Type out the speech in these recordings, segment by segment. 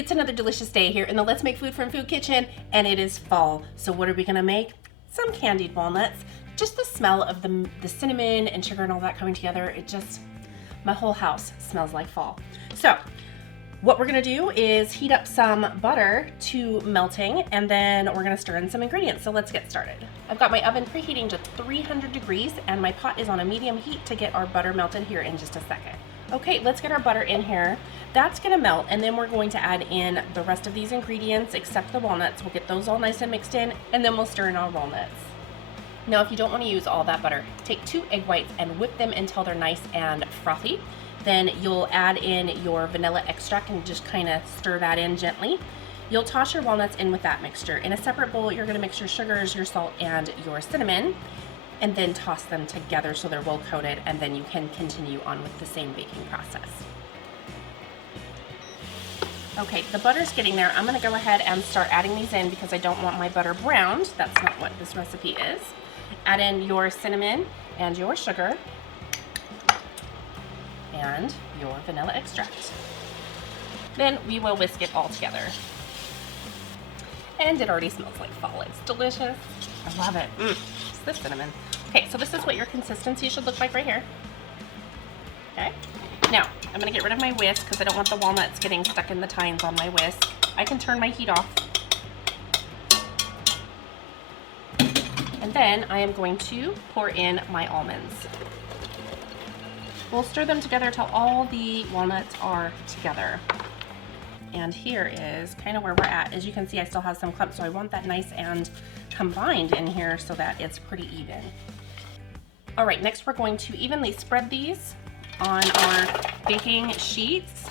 It's another delicious day here in the Let's Make Food from Food Kitchen, and it is fall. So what are we gonna make? Some candied walnuts. Just the smell of the cinnamon and sugar and all that coming together, my whole house smells like fall. So what we're gonna do is heat up some butter to melting, and then we're gonna stir in some ingredients. So let's get started. I've got my oven preheating to 300 degrees, and my pot is on a medium heat to get our butter melted here in just a second. Okay, let's get our butter in here. That's gonna melt, and then we're going to add in the rest of these ingredients except the walnuts. We'll get those all nice and mixed in, and then we'll stir in our walnuts. Now, if you don't want to use all that butter, take 2 egg whites and whip them until they're nice and frothy. Then you'll add in your vanilla extract and just kind of stir that in gently. You'll toss your walnuts in with that mixture. In a separate bowl, you're gonna mix your sugars, your salt, and your cinnamon, and then toss them together so they're well coated, and then you can continue on with the same baking process. Okay, the butter's getting there. I'm gonna go ahead and start adding these in because I don't want my butter browned. That's not what this recipe is. Add in your cinnamon and your sugar and your vanilla extract. Then we will whisk it all together. And it already smells like fall. It's delicious. I love it. It's the cinnamon. Okay, so this is what your consistency should look like right here. Okay, now I'm gonna get rid of my whisk because I don't want the walnuts getting stuck in the tines on my whisk. I can turn my heat off. And then I am going to pour in my almonds. We'll stir them together till all the walnuts are together. And here is kind of where we're at. As you can see, I still have some clumps, so I want that nice and combined in here so that it's pretty even. All right, next we're going to evenly spread these on our baking sheets.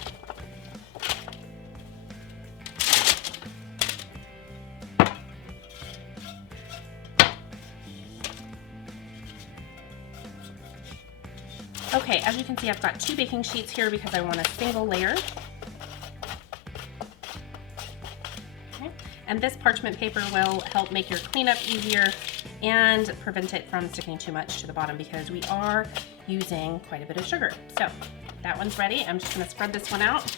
Okay, as you can see, I've got 2 baking sheets here because I want a single layer. And this parchment paper will help make your cleanup easier and prevent it from sticking too much to the bottom because we are using quite a bit of sugar. So that one's ready. I'm just gonna spread this one out.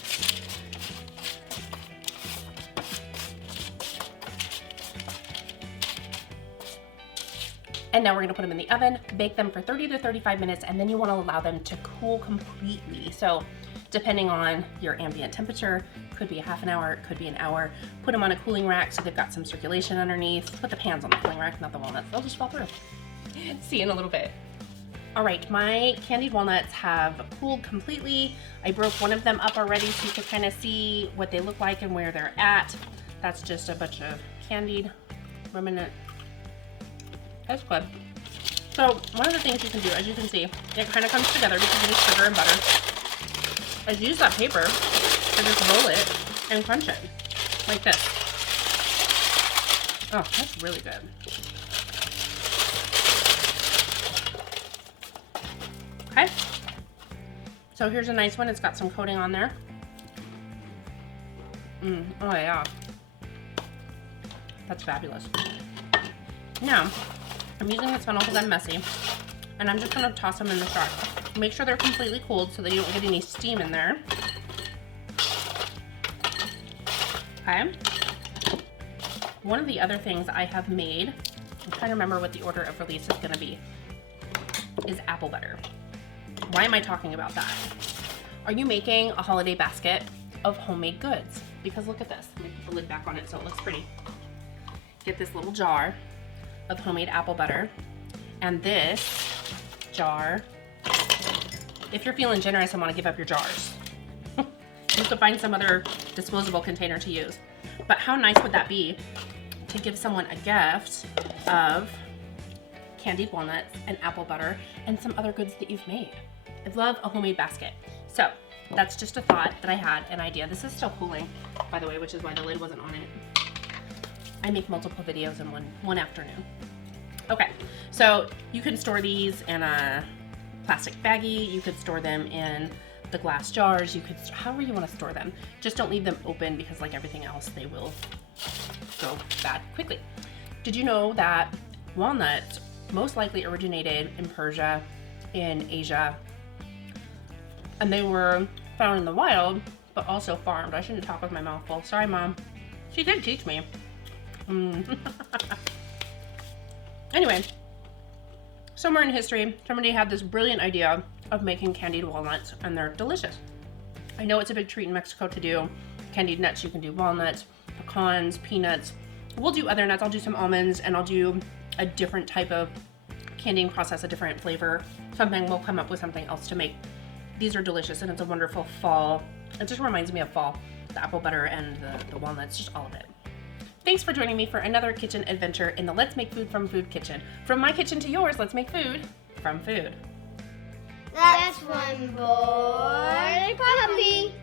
And now we're gonna put them in the oven, bake them for 30 to 35 minutes, and then you wanna allow them to cool completely. So depending on your ambient temperature, could be a half an hour, it could be an hour. Put them on a cooling rack so they've got some circulation underneath. Put the pans on the cooling rack, not the walnuts. They'll just fall through. See you in a little bit. All right, my candied walnuts have cooled completely. I broke one of them up already so you can kind of see what they look like and where they're at. That's just a bunch of candied remnant. That's good. So one of the things you can do, as you can see, it kind of comes together because it is sugar and butter. I use that paper to just roll it and crunch it like this. Oh, that's really good. Okay, so here's a nice one. It's got some coating on there. Oh yeah, that's fabulous. Now, I'm using this funnel because I'm messy, and I'm just gonna toss them in the jar. Make sure they're completely cooled so that you don't get any steam in there. Okay. One of the other things I have made, I'm trying to remember what the order of release is gonna be, is apple butter. Why am I talking about that? Are you making a holiday basket of homemade goods? Because look at this. Let me put the lid back on it so it looks pretty. Get this little jar of homemade apple butter, and this jar, if you're feeling generous and want to give up your jars, you have to find some other disposable container to use. But how nice would that be to give someone a gift of candied walnuts and apple butter and some other goods that you've made? I love a homemade basket. So that's just a thought that I had, an idea. This is still cooling, by the way, which is why the lid wasn't on it. I make multiple videos in one afternoon. Okay, so you can store these in a plastic baggie. You could store them in the glass jars. You could, however you want to store them. Just don't leave them open because like everything else, they will go bad quickly. Did you know that walnuts most likely originated in Persia, in Asia, and they were found in the wild but also farmed. I shouldn't talk with my mouth full. Sorry, Mom. She did teach me. Anyway, somewhere in history, somebody had this brilliant idea of making candied walnuts, and they're delicious. I know it's a big treat in Mexico to do candied nuts. You can do walnuts, pecans, peanuts. We'll do other nuts. I'll do some almonds, and I'll do a different type of candying process, a different flavor. Something we'll come up with something else to make. These are delicious, and it's a wonderful fall. It just reminds me of fall. The apple butter and the walnuts, just all of it. Thanks for joining me for another kitchen adventure in the Let's Make Food from Food kitchen. From my kitchen to yours, let's make food from food. That's one boy puppy.